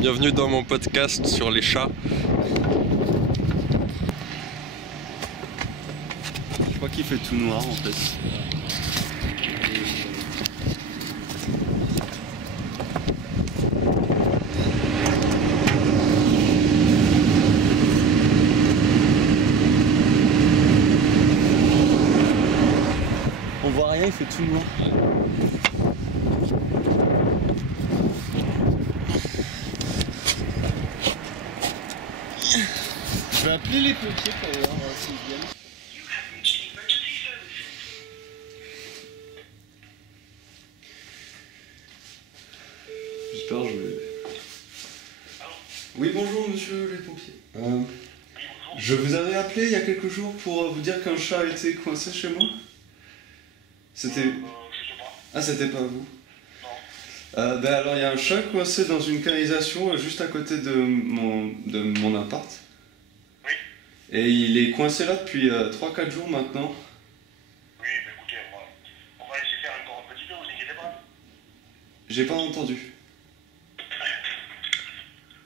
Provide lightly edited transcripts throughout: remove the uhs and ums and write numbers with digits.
Bienvenue dans mon podcast sur les chats. Je crois qu'il fait tout noir en fait. On voit rien, il fait tout noir. Je vais appeler les pompiers pour voir s'ils viennent. J'espère que je vais... Oui, bonjour monsieur les pompiers. Je vous avais appelé il y a quelques jours pour vous dire qu'un chat était coincé chez moi. C'était... Je sais pas. Ah, c'était pas vous? Non. Ben alors il y a un chat coincé dans une canalisation juste à côté de mon appart. Oui. Et il est coincé là depuis 3-4 jours maintenant. Oui, mais écoutez, on va laisser faire encore un petit peu, vous inquiétez pas. J'ai pas entendu.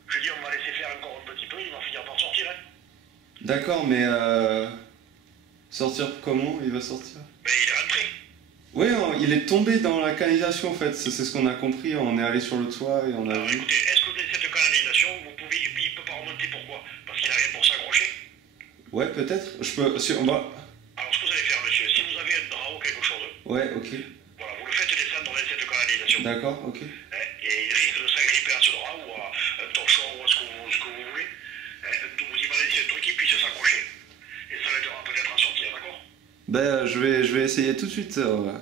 Je dis, on va laisser faire encore un petit peu, il va finir par sortir. Hein. D'accord, mais sortir comment? Il va sortir? Mais il est rentré. Oui, il est tombé dans la canalisation en fait, c'est ce qu'on a compris, on est allé sur le toit et on a Alors vu. écoutez, est-ce que cette canalisation, il peut pas remonter, pourquoi? Parce qu'il a rien pour s'accrocher. Ouais, peut-être. Je peux... Si, on va... Alors ce que vous allez faire, monsieur, si vous avez un drap ou quelque chose, Ouais, ok. voilà, vous le faites descendre dans cette canalisation. D'accord, ok. Hein, et il risque de s'agripper à ce drap ou à un torchon ou à ce que vous voulez. Hein, vous imaginez un truc qui puisse s'accrocher. Et ça l'aidera peut-être à sortir, d'accord? Ben, je vais essayer tout de suite. Voilà,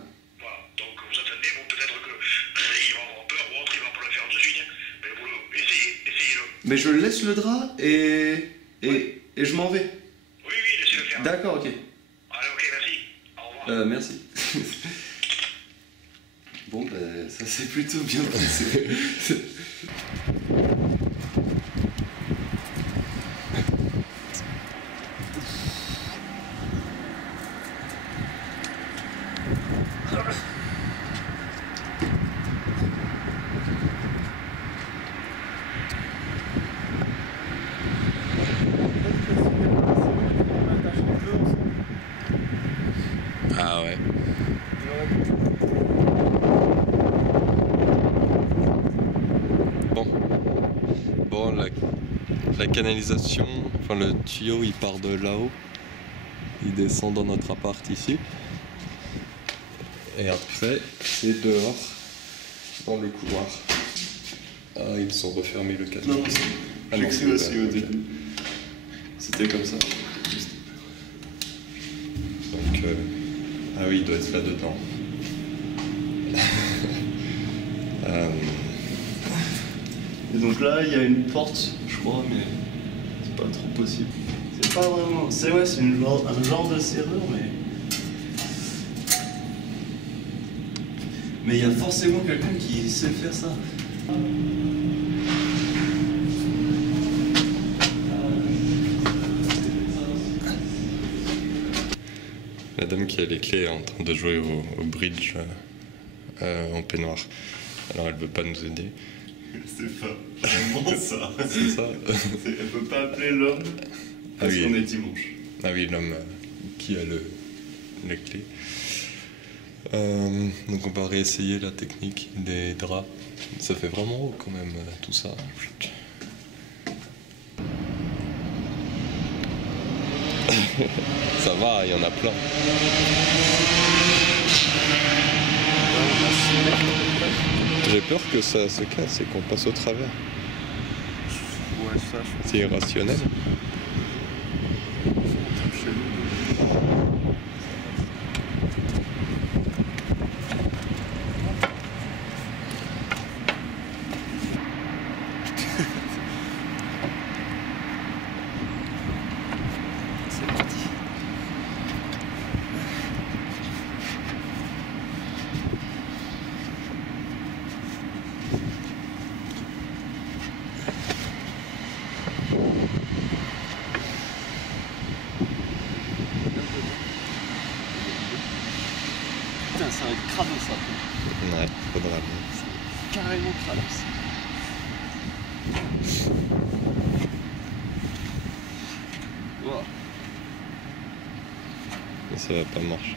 donc vous attendez, bon, peut-être qu'il va avoir peur ou autre, il va pas le faire de suite, hein. Mais vous essayez-le. Mais je laisse le drap et je m'en vais. Oui, laissez-le faire. D'accord, ok. Allez, ok, merci. Au revoir. Merci. Bon, ben, ça s'est plutôt bien passé. Ah ouais. Bon, la canalisation, enfin le tuyau il part de là-haut, il descend dans notre appart ici, et après c'est dehors, dans le couloir. Ah, ils ont refermé le canal. Non, Ah, j'ai non, cru c'est aussi ouvert, au ok. début. C'était comme ça. Donc, ah oui, il doit être là-dedans. Et donc là, il y a une porte, je crois, mais c'est pas trop possible. C'est pas vraiment... C'est ouais, c'est un genre de serrure, mais... Mais il y a forcément quelqu'un qui sait faire ça. La dame qui a les clés est en train de jouer au bridge en peignoir. Alors elle veut pas nous aider. C'est pas vraiment ça. C'est ça. Elle peut pas appeler l'homme parce oui. qu'on est dimanche. Ah oui, l'homme qui a les clés. Donc on va réessayer la technique des draps. Ça fait vraiment haut quand même tout ça. Ça va, il y en a plein. J'ai peur que ça se casse et qu'on passe au travers. Ouais, ça, je C'est irrationnel. C'est parti. ça va pas marcher.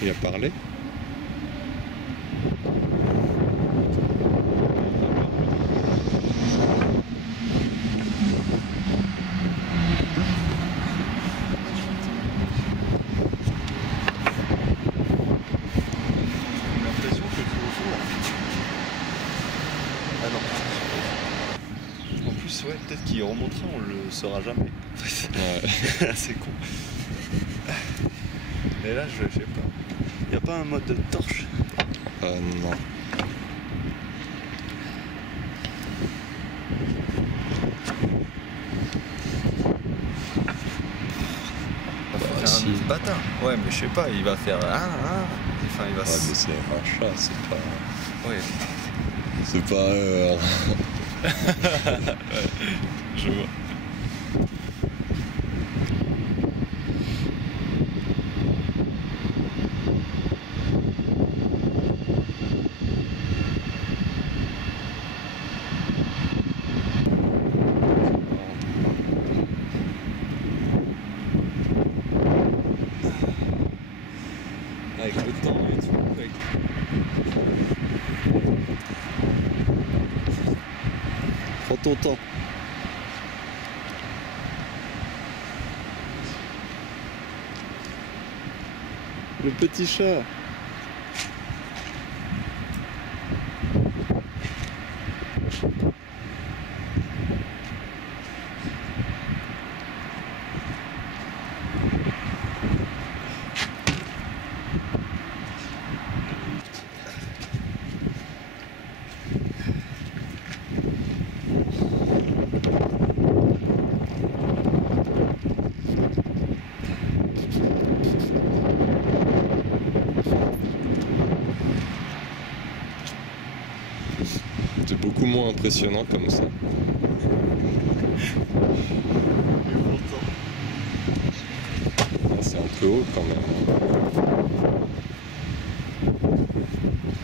Il a parlé? Ouais, peut-être qu'il remontera, on le saura jamais. Ouais. C'est con. Mais là, je sais pas. Y a pas un mode de torche? Non. Faire si. un bâtard. Ouais, mais je sais pas, il va faire Enfin, il va. Ouais, mais c'est un chat, c'est pas. Ouais. C'est pas. Ouais, je vois. Avec le temps et tout. Prends ton temps. Le petit chat. C'est beaucoup moins impressionnant comme ça. C'est un peu haut quand même.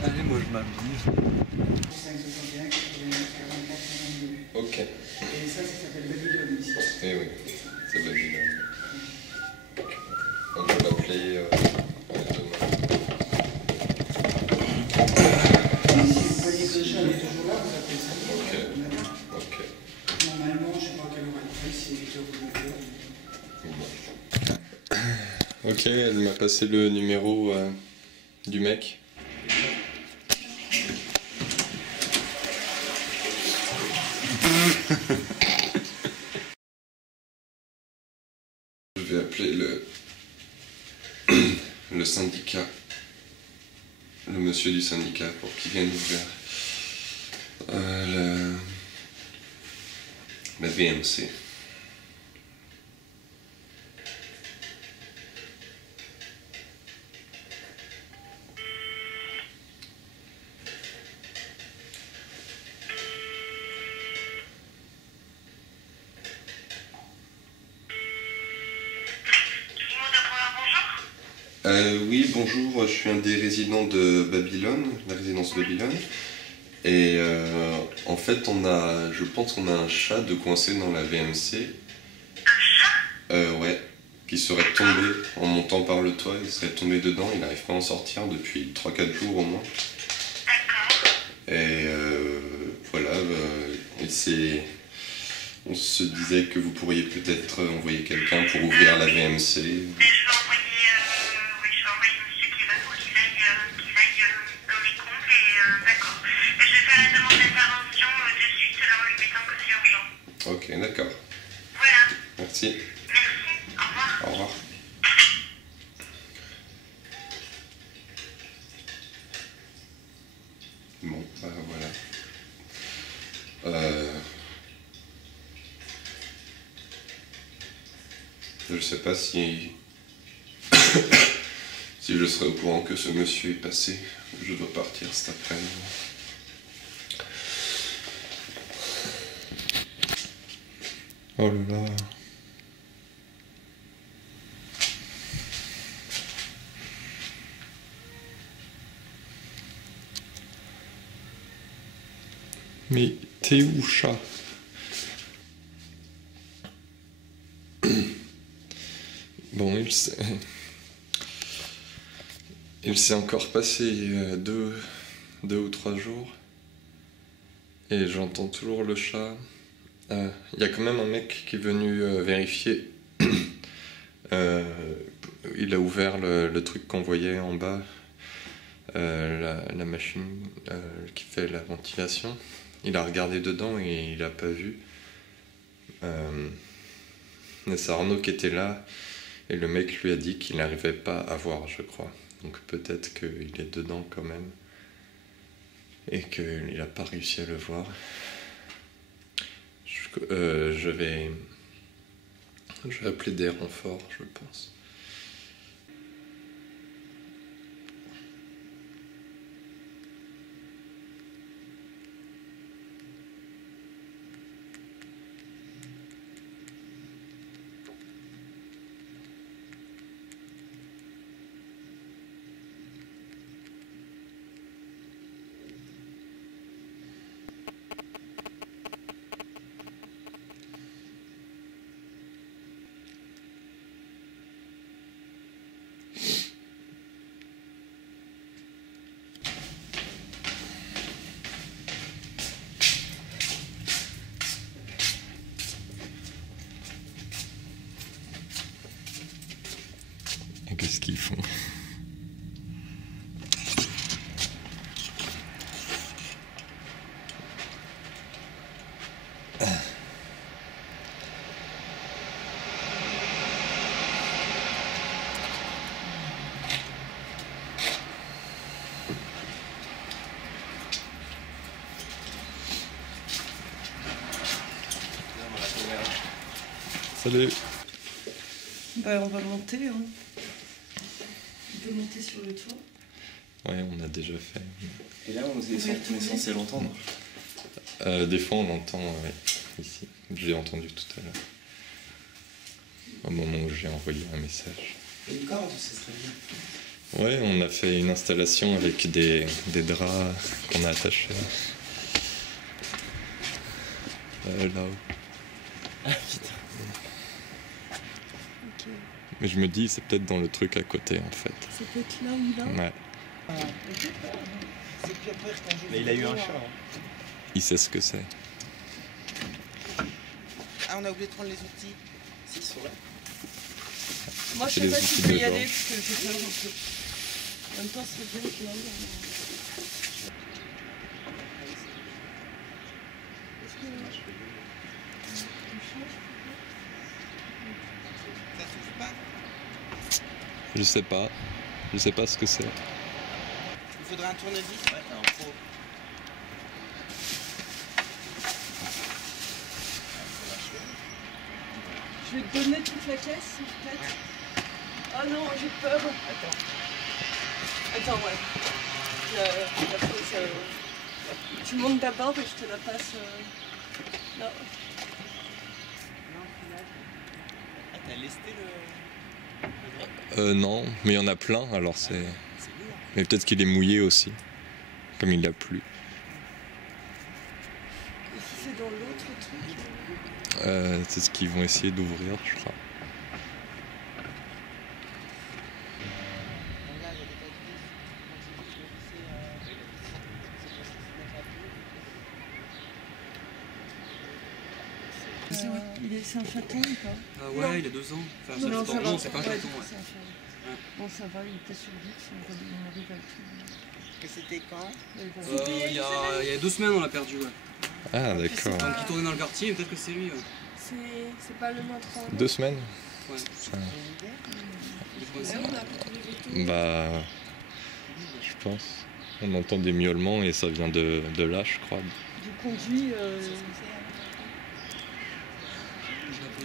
Allez, moi je m'habille. 561, 89, 42. Ok. Et ça s'appelle Babylone ici. Eh oui, c'est Babylone. On peut l'appeler demain. Si vous voyez que le chat est toujours là, vous appelez ça. Ok. D'accord. Ok. Normalement, je ne sais pas à quelle heure elle fait, c'est 8h. Ok, elle m'a passé le numéro du mec. Je vais appeler le syndicat, le monsieur du syndicat pour qu'il vienne ouvrir la VMC. Oui, bonjour, je suis un des résidents de Babylone, la résidence Babylone. Et en fait, je pense qu'on a un chat de coincé dans la VMC. Un chat? Ouais, qui serait tombé en montant par le toit, il serait tombé dedans, il n'arrive pas à en sortir depuis 3-4 jours au moins. D'accord. Et voilà, on se disait que vous pourriez peut-être envoyer quelqu'un pour ouvrir la VMC. Mais je vais envoyer monsieur qui va pour qu'il aille dans les combles et d'accord. Et je vais faire la demande d'intervention de suite là en lui mettant que c'est urgent. Ok, d'accord. Voilà. Merci. Merci. Au revoir. Au revoir. Bon, bah voilà. Je sais pas si si je serai au courant que ce monsieur est passé. Je dois partir cet après-midi. Oh là là. Mais t'es où, chat? il s'est encore passé 2 ou 3 jours et j'entends toujours le chat. Il y a quand même un mec qui est venu vérifier. Il a ouvert le truc qu'on voyait en bas, la machine qui fait la ventilation. Il a regardé dedans et il n'a pas vu. C'est Arnaud qui était là et le mec lui a dit qu'il n'arrivait pas à voir, je crois. Donc peut-être qu'il est dedans quand même et qu'il n'a pas réussi à le voir. Je vais appeler des renforts, je pense. Qu'est-ce qu'ils font? Salut. Bah, on va monter. Hein. On peut monter sur le toit. Ouais, on a déjà fait. Et là, on est censé l'entendre. Des fois, on l'entend ici. J'ai entendu tout à l'heure. Au moment où j'ai envoyé un message. Une corde, ce serait bien. Ouais, on a fait une installation avec des draps qu'on a attachés. Là-haut. Ah putain. Ok. Mais je me dis, c'est peut-être dans le truc à côté en fait. Ça peut être là ou là. Ouais. Mais il a eu un chat. Hein. Il sait ce que c'est. Ah, on a oublié de prendre les outils. Si, ils sont là. Moi, je C'est sais les pas si outils je peux de y aller genre. parce que j'ai peur un peu. En même temps, c'est bien qu'il y aille. Ça s'ouvre pas. Je sais pas. Je sais pas ce que c'est. Il faudrait un tournevis. Ouais, t'as un faux. Je vais te donner toute la caisse, peut-être. Ah non, j'ai peur. Attends, ouais. La pose, tu montes d'abord et je te la passe. Là. Ah, t'as lesté le. Non, mais il y en a plein, alors c'est. C'est lourd. Mais peut-être qu'il est mouillé aussi, comme il a plu. Et si c'est dans l'autre truc C'est ce qu'ils vont essayer d'ouvrir, je crois. Là, il y a des tas de vis. Quand il faut visser, c'est pour se mettre à plus. c'est un chaton ou pas? Ah ouais, il a 2 ans. Enfin, ça Non, fait ça va. non, c'est pas un Ouais, chaton. Ouais. c'est un chaton. Bon, ça va, il était sur vite, on arrive à le trouver. Et c'était quand? Il y a 2 semaines, on l'a perdu, ouais. Ah, d'accord. Donc il tournait dans le quartier, peut-être que c'est lui. Ouais. C'est pas le mois 30. 2 semaines? Ouais. Ça- Je crois que c'est- On a pu trouver les taux. Bah. Je pense. On entend des miaulements et ça vient de là, je crois. Du conduit.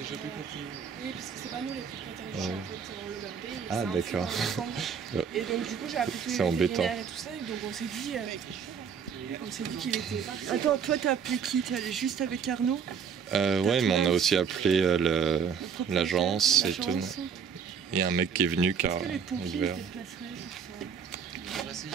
J'ai plus compris. Oui, parce que c'est pas nous les propriétaires du Ouais. champ, en fait, on le gardait. mais Ah, ça, on d'accord. fait dans le camp. Et donc, du coup, j'ai appelé tous les C'est embêtant. vétérinaires et tout ça, et donc on s'est dit, qu'il était parti. Attends, toi t'as appelé qui? T'es allé juste avec Arnaud? Ouais, mais on a aussi appelé Le propriétaire, l'agence et tout. l'agence. Il y a un mec qui est venu car Est-ce que les pompiers se ouvert. déplaceraient pour ça?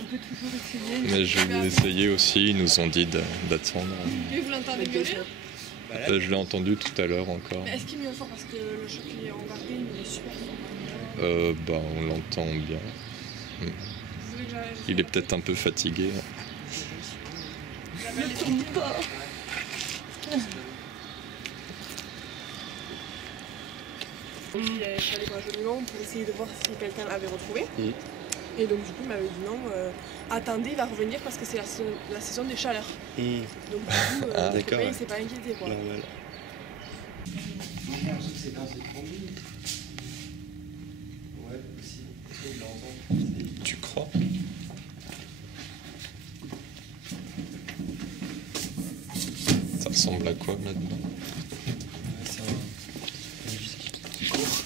On peut toujours essayer. Mais je vais essayer aussi, ils nous ont dit d'attendre. Et vous l'entendez gueuler là? Je l'ai entendu tout à l'heure encore. Mais est-ce qu'il est mieux fort parce que le choc il est emmerdé, il est super fort. Bah, on l'entend bien. Vous voulez que j'arrive? Il est peut-être un peu fatigué. Ne tourne pas. Il fallait pas jouer long pour essayer de voir si quelqu'un l'avait retrouvé. Et donc du coup il m'avait dit non, attendez, il va revenir parce que c'est la saison des chaleurs. Donc du coup, Ah, le d'accord, copain, ouais. il s'est pas inquiété quoi. Normal. C'est dans cette combine. Ouais, possible. Est-ce qu'il l'entend? Tu crois? Ça ressemble à quoi là-dedans? C'est un disque qui court.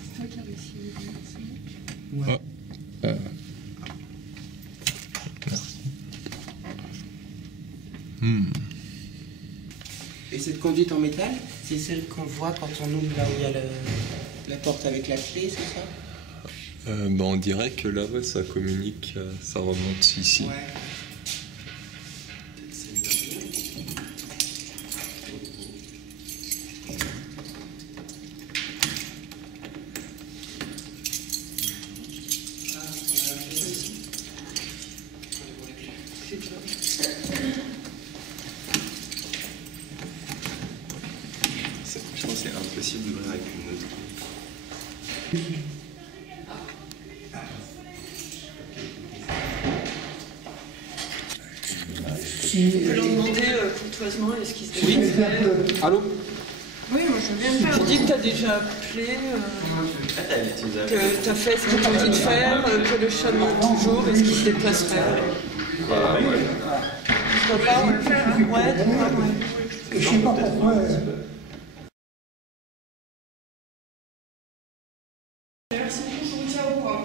C'est toi qui as réussi à Ouais. Et cette conduite en métal, c'est celle qu'on voit quand on ouvre là où il y a la porte avec la clé, c'est ça? Bah, on dirait que là, ouais, ça communique, ça remonte ici. Ouais. Je pense que c'est impossible d'ouvrir avec une autre. Tu peux leur demander courtoisement est-ce qu'ils se déplacerait. Allô? Oui, moi je veux bien faire. Tu dis que tu as déjà appelé, que tu as fait ce qu'ils t'ont dit de faire, que le chat demande toujours, est-ce qu'il se déplacerait. Pourquoi pas, ouais, d'accord, ouais. Je sais pas pourquoi. Merci beaucoup, je vous tiens au courant.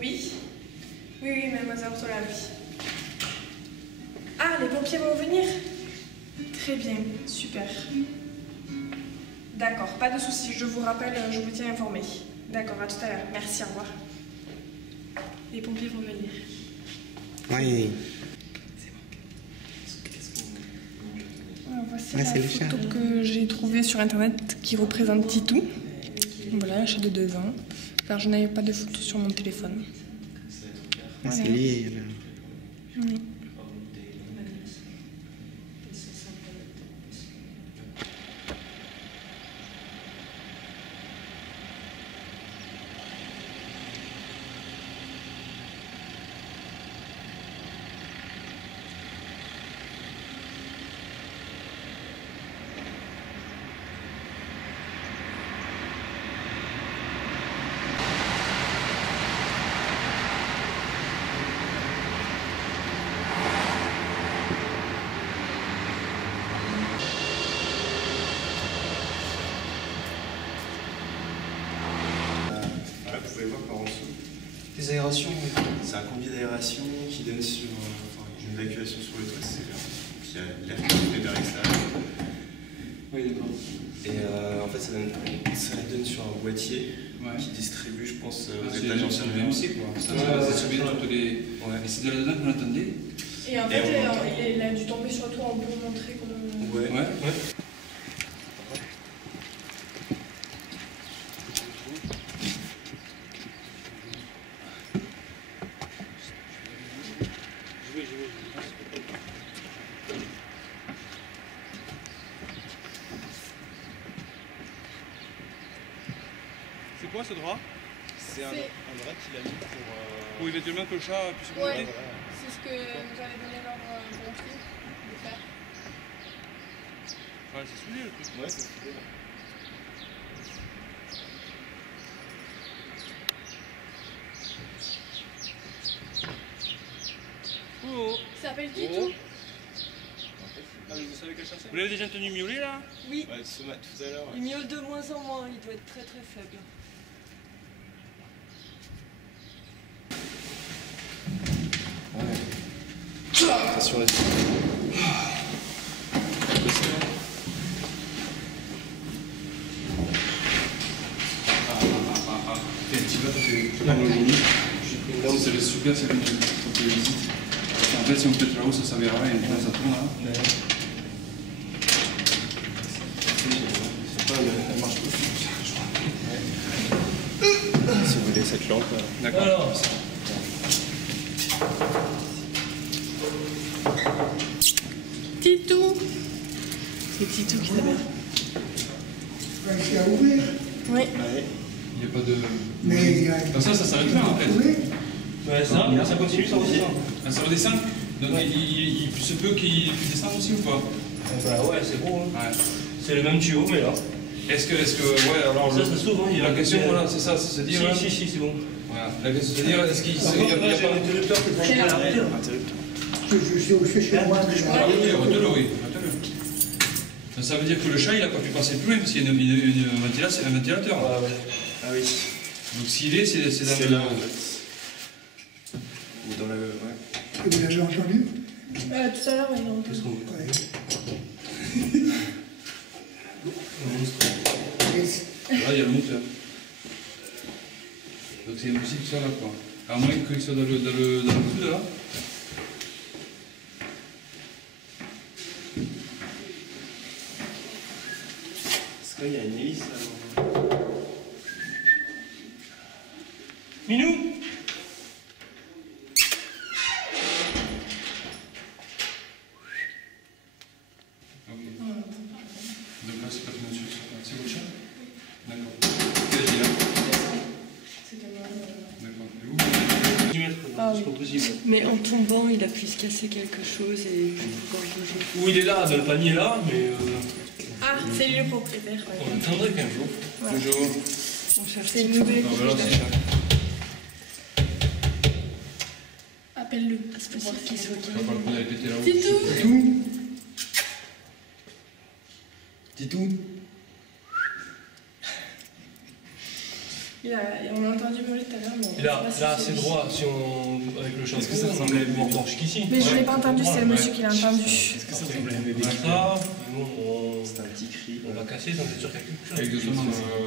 Oui. Oui, mademoiselle Ortola, oui. Ah, les pompiers vont venir? Très bien, super. D'accord, pas de soucis, je vous rappelle, je vous tiens informé. D'accord, à tout à l'heure. Merci, au revoir. Les pompiers vont venir. Oui. Voici Ouais, la c'est le chat. photo que j'ai trouvée sur internet qui représente Titou. Voilà, un chat de 2 ans. Car je n'avais pas de photo sur mon téléphone. Ah, c'est lié. Là. Oui. Voilà, vous pouvez voir par en dessous. Des aérations, oui. C'est un combi d'aération qui donne sur une évacuation sur le toit, c'est qui a l'air qui est vers l'extérieur. Oui, d'accord. Et en fait, ça donne sur un boîtier Ouais. qui distribue, je pense, aux C'est étages le anciennes. VMC quoi. Ça distribue toutes les. Ouais. Et c'est de là-dedans qu'on attendait. Et en Et fait, on entend. il a dû tomber sur toi, on peut vous montrer comment... Ouais. Ouais. C'est quoi ce drap? C'est un drap qu'il a mis pour. éventuellement que le chat puisse se Ouais, remonter. c'est ce que nous avait donné l'ordre pompier de faire. Ouais, c'est soudé le truc. Ouais, c'est soudé. Oh, Ça s'appelle Titou. ah, mais vous savez quel chat c'est? Vous l'avez déjà entendu miauler là? Oui, Ouais, tout à l'heure. il miaule de moins en moins, il doit être très très faible. Attention là-dessus. super, c'est quand tu les visites. En fait, si on pète là-haut, ça servira à rien. Là, ça tourne là. Elle marche pas. Si vous voulez cette lampe. D'accord. Titou. C'est Titou qui s'appelle. C'est à ouvrir. Oui. Il n'y a pas de. Mais Comme ça s'arrête là en fait. Oui. Ouais, ça continue, ça redescend. Ah, ça redescend. Donc il se peut qu'il descende aussi ou pas? Bah ouais, c'est bon. Hein. Ouais. C'est le même tuyau, mais là. Est-ce que, ouais, alors Ça s'ouvre, hein, il y a la question, voilà, c'est ça, c'est se dire. Si, c'est bon. Voilà, la question, c'est de dire, est-ce qu'il y a pas. Interrupteur qui est pas là. Je fais chez moi. Ah oui, retenu-le, oui. Donc, ça veut dire que le chat, il n'a pas pu passer plus loin parce qu'il y a un ventilateur. Ah oui. Donc s'il est, c'est dans le. Là, en fait. Ou dans le. Ouais. Vous l'avez entendu? Tout à l'heure, oui, non. Qu'est-ce qu'on veut? Là, il y a le moteur. Donc c'est impossible qu'il soit là, quoi. À moins qu'il soit dans le coude, là. Est-ce qu'il y a une hélice là? Minou. Ok. Donc là, c'est pas tout dessus. C'est votre chat? D'accord. Quel âge il a? D'accord. Et vous? Ah C'est pas possible. Mais en tombant, il a pu se casser quelque chose et pouvoir bouger. Où il est là, dans le panier là, mais Ah, c'est lui le propriétaire. on attendrait qu'un jour. Bonjour. On cherche. C'est une nouvelle. Ah, voilà, c'est chat. Appelle-le. C'est pour qu'il soit On va pas le prendre à péter là-haut. Titou. Titou. On a entendu hurler tout à l'heure, mais. Et là, c'est droit, si on. Avec le champignon, Est-ce que ça ressemble à un bébé? on marche qu'ici. Mais je l'ai pas entendu, c'est le monsieur qui l'a entendu. Est-ce que ça ressemble à un bébé? C'est un petit cri. On va casser, on est sur quelque chose. Exactement.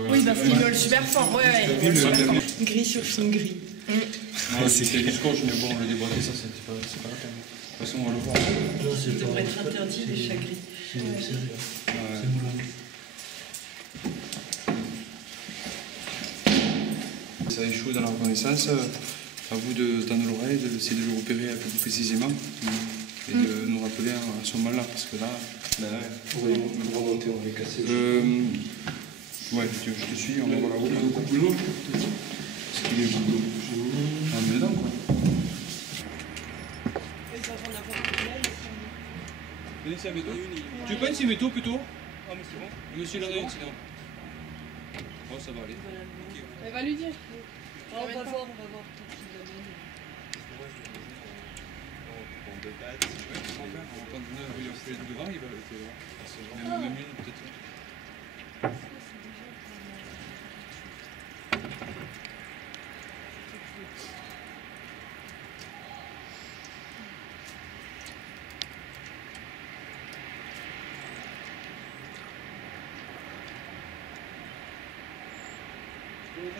Oui, parce qu'il gueule super fort, ouais. Gris sur fond gris. C'était du scotch, mais bon, le déboîter, ça, c'est pas la peine. De toute façon, on va le voir. Ça devrait être interdit, les chats gris. Ça échoue dans la reconnaissance. À vous de tendre l'oreille, d'essayer de le repérer un peu plus précisément et de nous rappeler à ce moment-là, parce que là, On va remonter, on va les casser. ouais, je te suis, on va voir là-haut, beaucoup plus loin. Parce qu'il est on est dedans, quoi. Tu penses métaux plutôt? Ah, mais c'est bon. Monsieur l'a réussi, non? Oh, ça va aller. Elle va lui dire. On va voir, peut-être qu'il va donner. On va prendre une heure, il va devant, il va le faire. Même une, peut-être.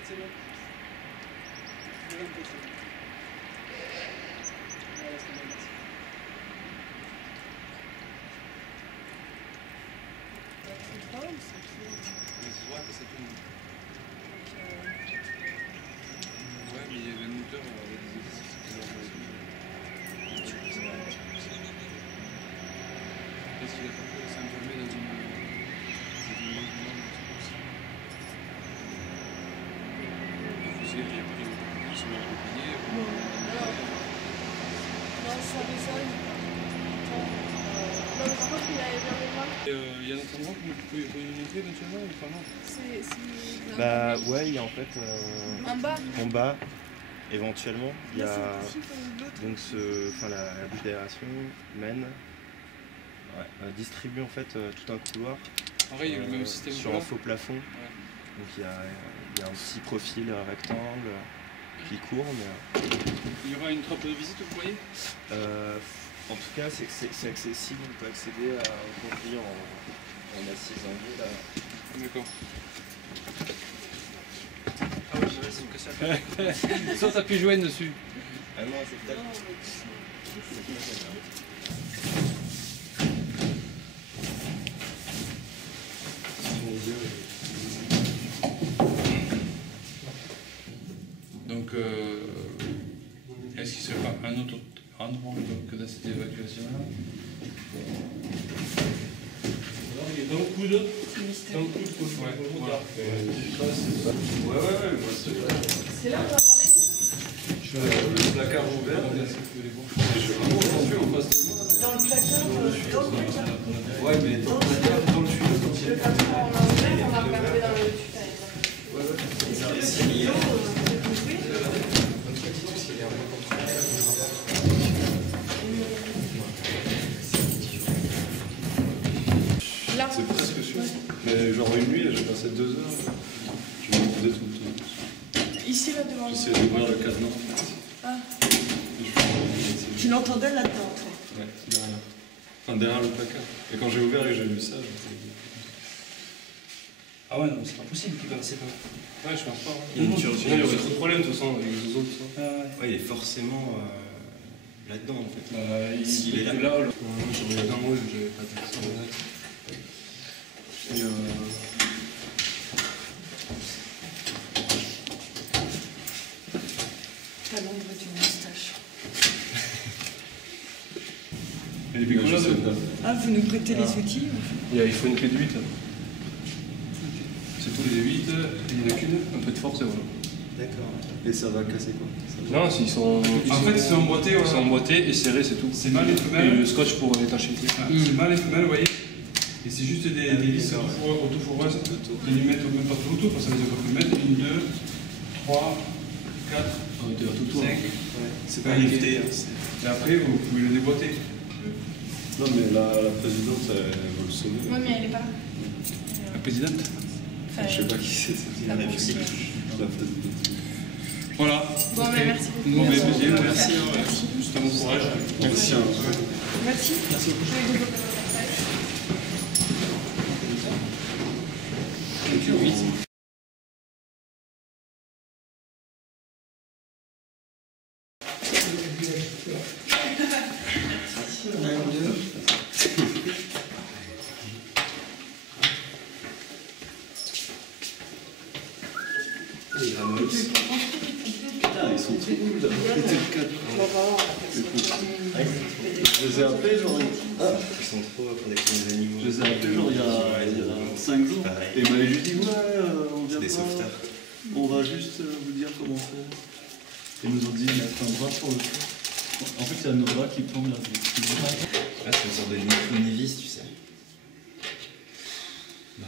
C'est bon. Ouais, mais il y avait un moteur avec des exercices qui leur Qu'est-ce qu'il a pas fait s'enfermer dans une il y a pris le sur le pilier. Non, ça résonne. Non, mais par contre, il avait bien les bras. Il y a un autre endroit que vous pouvez nous montrer éventuellement ou pas, non? C'est. Bah ouais, il y a en fait En bas. en bas, éventuellement, il y a donc la libération mène, distribue en fait tout un couloir Pareil, le même système sur que un là. faux plafond. Ouais. Donc il y a un petit profil rectangle qui court, mais Il y aura une trappe de visite, vous voyez? en tout cas c'est accessible, on peut accéder au conduit en assise en vie là. D'accord. Ah oui, vas-y, que ça. Ça, t'as pu joindre dessus. Ah non, c'est peut-être. Donc, est-ce qu'il ne serait pas un autre endroit que dans cette évacuation-là? Alors, il est dans le coude. Dans le coude, ouais. Voilà. Ouais, moi c'est là. C'est là qu'on va parler. Le placard ouvert. Je suis vraiment attendu en face de moi. Dans le placard, Ouais, mais dans le placard, dans le tuyau, quand il y a le placard, on l'a ouvert, on l'a regardé dans le tuyau. Est-ce que le tuyau, vous pouvez là. C'est presque sûr. Mais genre une nuit, j'ai passé 2 heures. Je m'entendais tout le temps. Ici, là, devant nous. J'essayais d'ouvrir le cadenas. Ah. Tu l'entendais là-dedans, toi? Ouais, derrière. Enfin, derrière le placard. Et quand j'ai ouvert et que j'ai vu ça, Ah ouais, non, c'est pas possible qu'il passait pas. Ouais, je pense pas. Il y a une turbine. Il y aurait trop de problèmes de toute façon avec les autres. Ouais, il est forcément là-dedans en fait. Il est là. Moi, j'aurais dans moi, j'avais pas dit ça. Et T'as l'ombre d'une moustache. les picolades. Ah, vous nous prêtez les outils? Il faut une clé de 8. C'est tous les 8, il n'y en a qu'une, un peu de force et voilà. d'accord. Et ça va casser quoi? Non, s'ils sont. En fait, c'est emboîté, Ils sont emboîtés et serrés, c'est tout. C'est mâle et Et femelle. le scotch pour l'étacher. C'est mâle et femelle, vous voyez. Et c'est juste des vis autofourreuses. Ils les mettent même pas tout autour, parce que ça les a pas pu mettre. 1, 2, 3, 4, 5. C'est pas lifté. Et après, vous pouvez le déboîter. Non, mais la présidente, elle va le sauver. Oui, mais elle est pas là. La présidente. Enfin, Je sais pas qui c'est. la conseillère. La présidente. Voilà. Bon, mais merci beaucoup. Bon, mais merci. Merci. Juste un bon courage. Merci. Merci. Merci beaucoup. Ils sont trop cool d'avoir pété le cadre. Je les ai appelés genre. Ils sont trop protection des animaux. Je les ai appelés genre il y a 5 jours. Et il m'avait juste dit ouais, on vient des pas. sauveteurs. On va juste vous dire comment faire. Ils nous ont dit mettre un bras sur le feu. En fait, il y a nos bras qui tombent là. Là, c'est une sorte de micro-névis, tu sais. Bah,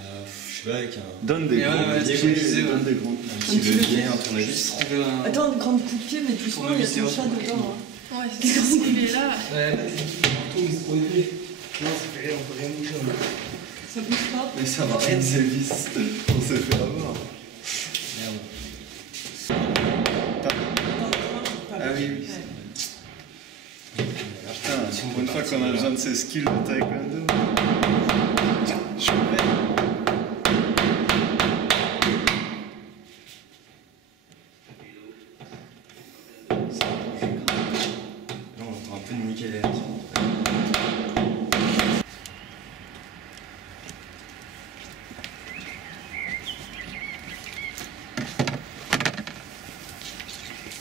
je sais pas, avec un. Donne des grands. Donne des grands. Un petit levier, un tournevis. Attends, une grande coup de pied, mais doucement, il y a ton chat dedans. Hein. Ouais, c'est ce qu'il est là. Ouais, non, ça fait rien, on peut rien bouger. Ça bouge pas. Mais ça va rien, c'est vis. On s'est fait avoir. Merde. Ah oui, oui. Putain, pour une fois qu'on a besoin de ces skills de taekwondo. Je suis prêt. Là, on entend un peu de nickel l'air.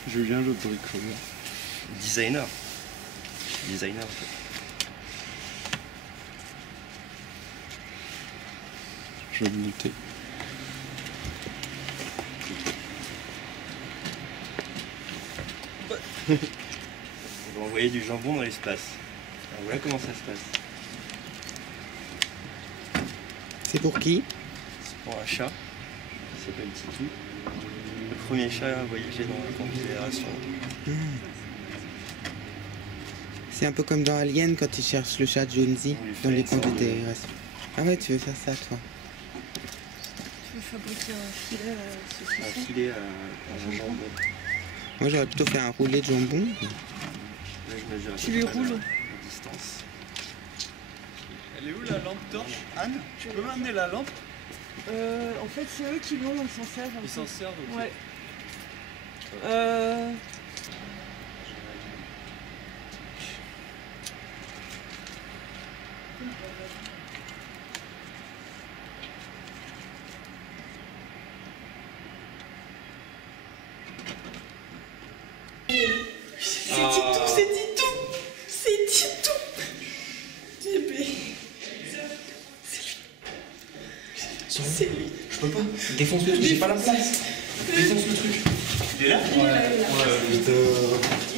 Julien le bricoleur. Designer. Designer, en fait. Je vais le noter. On va envoyer du jambon dans l'espace. Alors voilà comment ça se passe. C'est pour qui? C'est pour un chat qui s'appelle Titou. Le premier chat à voyager dans la Confédération. C'est un peu comme dans Alien quand ils cherchent le chat de Jonesy dans les Confédérations. Ah ouais, tu veux faire ça toi? Tu veux fabriquer un filet à Un saucisson? filet à jambon. Moi j'aurais plutôt fait un roulé de jambon. Là, je mesure à Tu peu lui près roules. la distance. Elle est où la lampe torche? Anne, tu peux m'amener la lampe? En fait, c'est eux qui l'ont, ils s'en servent. Ils s'en servent, ok. Ouais. C'est Titou, c'est Titou. C'est Titou. Bébé. C'est lui. Je peux pas. Défonce le truc, j'ai pas la place. Défonce le truc. Il est là? Il est là, il est là.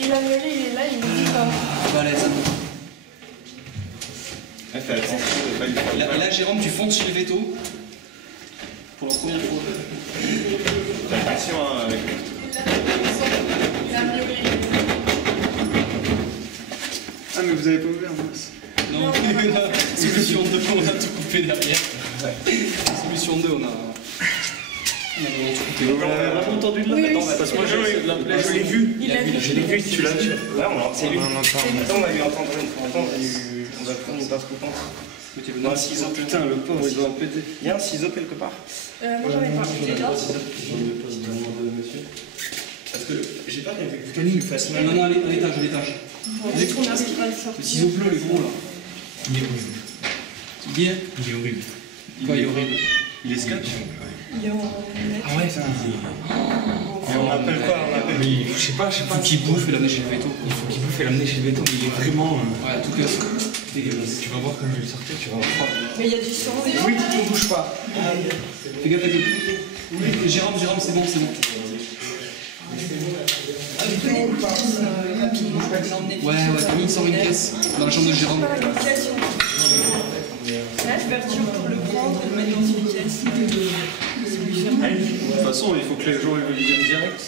Il a mûri, il est là, il me dit pas. Balèze. Fais attention de pas lui faire Et là, Jérôme, tu fonces chez le veto. Pour la première fois. attention avec. Il a mûri. Ah, mais vous avez pas ouvert, mince. Non, solution 2, on a tout coupé derrière. Solution 2, on a Vous l'avez vraiment entendu de là? Oui, Attends, parce que moi je l'ai vu. Il a vu. Je l'ai vu, tu l'as vu? Ouais, c'est lui. Attends, on va lui entendre une fois. Attends, on va prendre une passe coupante. Non, un ciseau, putain, le pauvre, il doit en péter. Il y a un ciseau quelque part? Moi j'en ai pas. Il est là. Parce que j'ai pas bien vu que Tony lui fasse mal. Non, à l'étage, à l'étage. Est-ce qu'on arrive à le sortir? Le ciseau bleu, les gros là. Il est horrible. Il est horrible. Quoi, il est horrible? Il est scotch? Il est en Ah ouais, ça. Et on appelle quoi? On appelle. Mais je sais pas. Il faut qu'il bouffe et l'amener chez le veto. Il faut qu'il bouffe et l'amener chez le veto, mais il est vraiment. Ouais, tout casse. Dégueulasse. Tu vas voir quand je vais le sortir, tu vas voir. Mais il y a du sang. Oui, tu ne bouges pas. Fais gaffe à tout. Oui, Jérôme, c'est bon. Ouais, Camille sort une caisse dans la chambre de Jérôme. Pas la caisse. La couverture pour le prendre et le mettre dans une caisse. De toute façon, il faut que les gens ils viennent direct.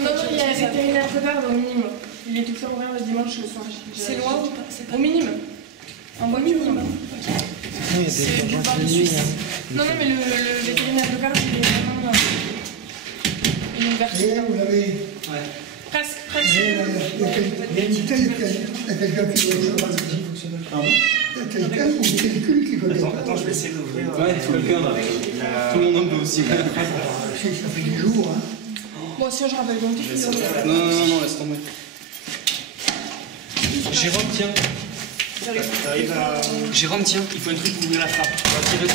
Non, il y a un vétérinaire de garde au minimum. Il est tout le temps ouvert le dimanche le soir. C'est loin ou pas? Au minimum. En voiture. C'est du bar de Suisse. Non, mais le vétérinaire de garde, il est vraiment. Il est ouvert. Vous l'avez. Presque. Il y a quelqu'un qui veut le cheval. Il y a quelqu'un ou quelqu'un qui veut le cheval. Attends, je vais essayer d'ouvrir. Ouais, il faut quelqu'un là. Tout le monde peut aussi. Ça fait des jours. Moi aussi, je rappelle donc. Non, laisse tomber. Jérôme, tiens. Jérôme, tiens, il faut un truc pour ouvrir la frappe. On va tirer.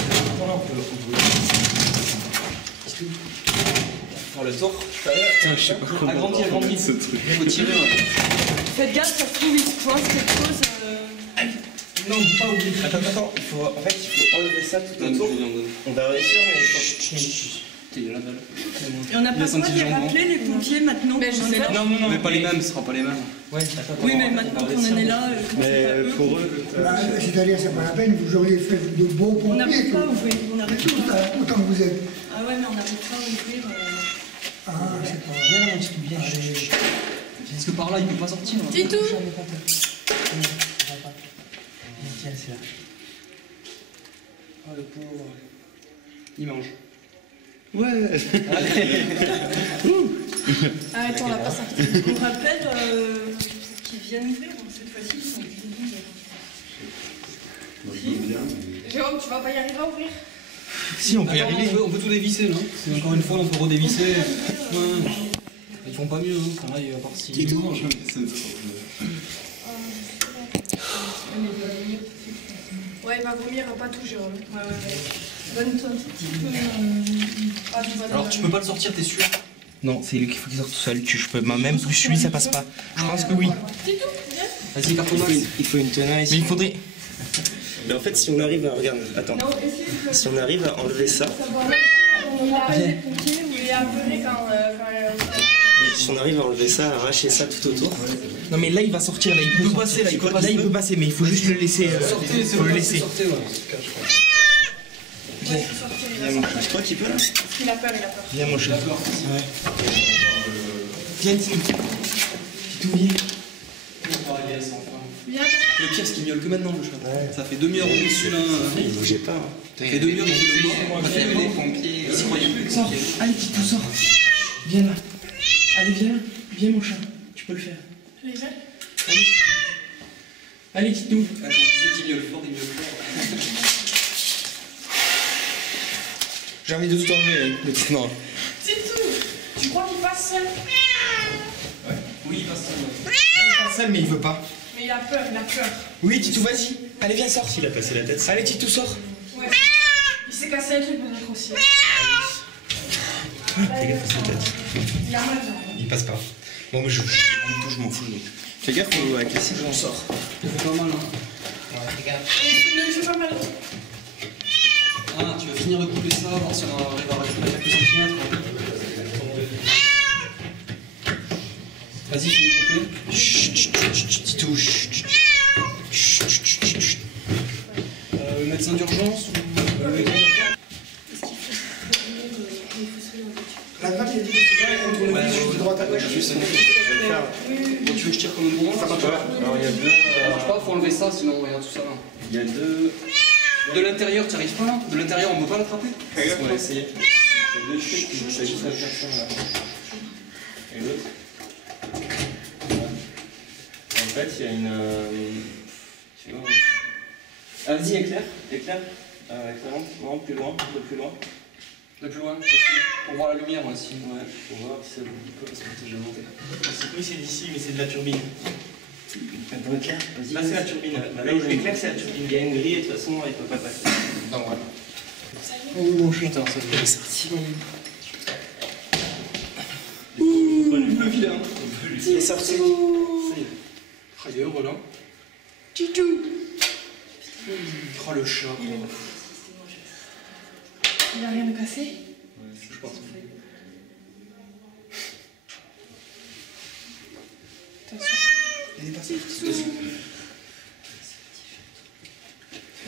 Pour le tour. Putain, je sais pas comment. Agrandis ce truc. Il faut tirer. Faites gaffe, ça se trouve, il se coince quelque chose. Non, pas oublier. Attends, il faut enlever ça tout autour. On va réussir, mais il faut. Il y a la balle. Et on n'a pas le droit de les rappeler, les pompiers, maintenant? Mais je sais pas. Non, mais pas les mêmes, ce sera pas les mêmes. Ouais, oui, mais maintenant qu'on en est là, mais pour eux, c'est-à-dire, c'est pas la peine, vous auriez fait de bons pompiers. on n'arrive pas à ouvrir. Autant que vous êtes. Ah ouais, mais on n'arrive pas à ouvrir. Ah, c'est pas Viens là, mon petit, viens. Parce que par là, il peut pas sortir. Titou! Tiens, c'est là. Oh, le pauvre. Il mange. ouais. Arrête, on l'a pas sorti. On rappelle qu'ils viennent ouvrir. Cette fois-ci, ils sont venus. Jérôme, tu vas pas y arriver à ouvrir? Si, on peut y arriver. On peut tout dévisser, là. C'est encore une fois, on peut redévisser. Ouais. Ils font pas mieux, hein. Pareil, à part si. Ouais, il va vomir, pas tout, Jérôme. Ouais. Donne-toi un petit peu. Alors, tu peux pas le sortir, t'es sûr? Non, c'est lui qu'il faut qu'il sorte tout seul. Je peux même plus lui, ça passe pas. Je pense que oui. Vas-y, carton. Il faut une tenaille. Mais il faudrait. Mais en fait, si on arrive à. Regarde, attends. Si on arrive à enlever ça. Il a appelé les pompiers ou il est appelé quand. Si on arrive à enlever ça, arracher ça tout autour. Non, mais là, il va sortir. Là, il peut passer. Là, il peut passer, mais il faut juste le laisser. Il faut le laisser. Viens, tu crois qu'il peut là? Il a peur, il a peur. Viens, mon chat. Ouais. Viens, Titou. Titou, viens. Viens. Le pire, c'est qu'il miaule que maintenant, le chat. Ouais. Ça fait demi-heure au dessus là. Il bougeait pas. Ça fait demi-heure, il fait le mort. Les pompiers. Il s'y croyait plus. Sors. Allez, Titou, sors. Viens là. Allez, viens. Viens, mon chat. Tu peux le faire. Allez, viens. Allez, Titou. Attends, tu sais qu'il miaule fort, il miaule fort. J'ai envie de tout enlever. Non. Titou, tu crois qu'il passe seul? Ouais. Oui, il passe seul. Il passe salle, mais il veut pas. Mais il a peur, il a peur. Oui, Titou, vas-y. Allez, viens, sors. Il a passé la tête. Allez, Titou, sors. Ouais. Il s'est cassé un truc peut-être aussi. Fais gaffe à sa tête. Il a mal. Il passe pas. Bon, mais je m'en fous. Fais gaffe avec la cible. On sort. Ça fait pas mal, hein. Ouais, regarde. Il fait pas mal. Ah, tu vas finir de couper ça, voir si on arrive à récupérer quelques centimètres. Vas-y, finis de couper. Chut, Titou, chut. Médecin d'urgence ou... La grappe, il a dit que c'est là, et contre le de droite à gauche. Bon, tu veux que je tire comme un bourrin? Ça marche pas. Alors il y a deux. Ça marche pas, faut enlever ça, sinon regarde tout ça là. Il y a deux. De l'intérieur, tu arrives pas là? De l'intérieur, on peut pas l'attraper? On va essayer. Il y a deux trucs qui s'agissent à faire ça là. Et l'autre. En fait, il y a une. Tu vois. Ah, vas-y, éclaire. Éclaire. Éclairante. Non, plus loin. Un peu plus loin. De plus loin, pour voir la lumière aussi. Ouais, pour voir si ça bouge pas parce que t'es jamais monté. Oui, c'est d'ici, mais c'est de la turbine. Un bon éclair. Vas-y. Là, c'est la turbine. Là où je l'éclaire, c'est la turbine. Il y a une grille et de toute façon, il peut pas passer. Donc voilà. Oh mon putain, ça fait sorti. Ouh, le vilain. Il est sorti. Ah, il est heureux là. Titou. Oh le chat. Il a rien de cassé? Je pense. Attention. Il est passé. Le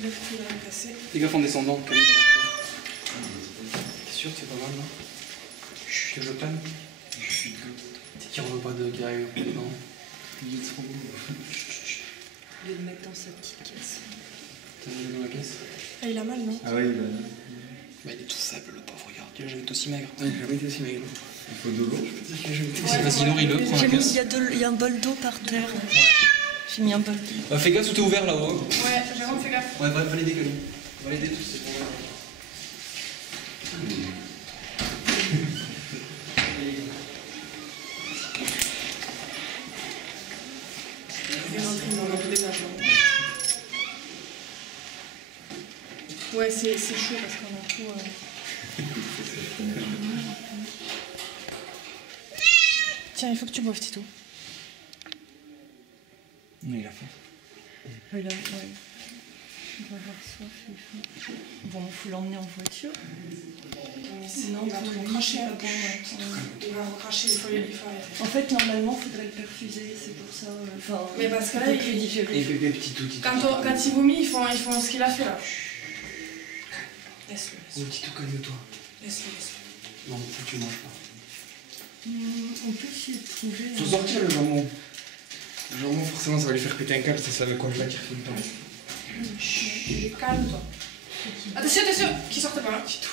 petit il a rien cassé. Fais gaffe en descendant, Camille derrière toi. T'es sûr que c'est pas mal là? Chut, que je plane. T'es qui reveut pas de guerrier? Non. Il est trop beau. Je vais le mettre dans sa petite caisse. T'as mis dans la caisse? Ah, il a mal, non? Ah oui, Bah, il est tout faible le pauvre, regarde. Il a jamais été aussi maigre. Il a jamais été aussi maigre. il faut de l'eau. Vas-y, nourris-le, prends la caisse. Il y a un bol d'eau par terre. J'ai mis un bol d'eau. Bah, fais gaffe, tout est ouvert là-haut. Ouais, Jérôme, fais gaffe. Ouais, va l'aider, Camille. Va l'aider tous, c'est bon. Je vais rentrer dans notre déménagement. Ouais, c'est chaud parce qu'on a tout. Tiens, il faut que tu boives, Tito. Non, il a faim. Il va avoir soif, il faut... Bon, il faut l'emmener en voiture. Sinon, il va tout cracher. Il va recracher, il faut arrêter. En fait, normalement, il faudrait le perfuser, c'est pour ça. Mais parce que là, Et bébé, petit tout. quand il vomit, ils font ce qu'il a fait là. Laisse-le. Oh, Tito, calme-toi. Laisse-le. Non, faut que tu manges pas. On peut essayer de trouver... Faut sortir le jambon. Le jambon, forcément, ça va lui faire péter un câble, ça va comme je la tire tout le temps. Chut, calme-toi. Attention, qu'il sorte pas. Tito,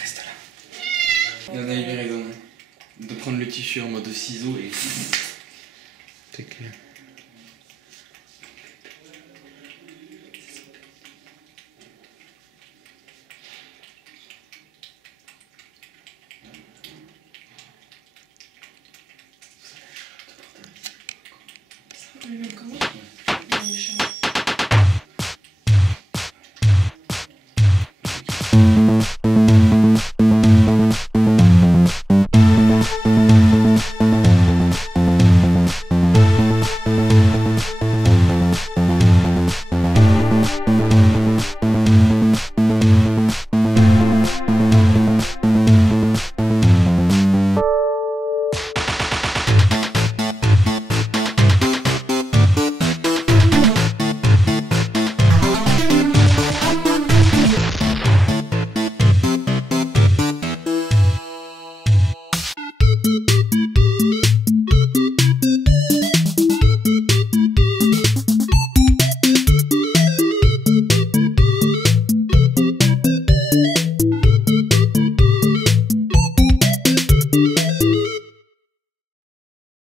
reste là. Nana, il a raison. De prendre le tissu en mode ciseau et... C'est clair.